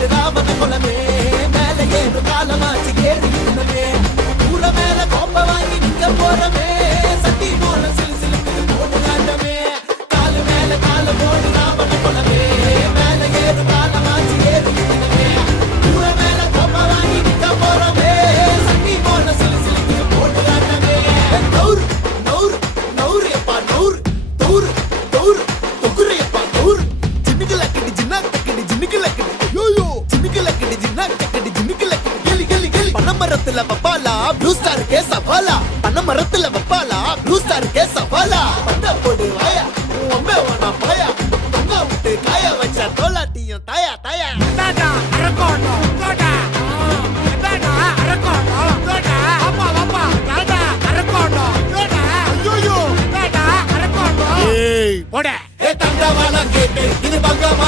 போடு ராவண குலமே மேல ஏறு காலமாச்சு ஏறி குலமே ஊர மேல கோப்ப வாங்கி நிக்க போறமே சட்டி போல சிலு சிலுக்கு போட்டு காட்டமே காலு மேல கால போடு ராவண குலமே மேல ஏறு காலமாச்சு ஏறி குலமே ஊர மேல கோப்ப வாங்கி நிக்க போறமே சட்டி போல சிலு சிலுக்கு போட்டு காட்டமே நௌர் நௌர் நௌர் எப்பா நௌர் தௌர் தௌர் தொகுரையப்பா நௌர் ஜின்னுகளக்கடி ஜின்னாக்கடி ஜின்னுகளக்கடி யோயோ ஜின்னுகளக்கடி ஜின்னாக்கடி ஜின்னுகளக்கடி கெலி கெலி கெலி பனமரத்துல வப்பாலா ப்ளூ ஸ்டார் கே சவாலா பனமரத்துல வப்பாலா ப்ளூ ஸ்டார் கே சவாலா பட்ட போடு வாயா அம்மே வானா பாயா தொங்க விட்டு காய வச்ச தோலாட்டியும் தாயா தாயா தாடா அரக்கோணோ தாடா தாடா அரக்கோணோ தாடா அப்பா அப்பா தாடா அரக்கோணோ தாடா ஐயோ தாடா அரக்கோணோ ஏய் போடா ஏ தங்கவால கேட்டு இது பங்கமா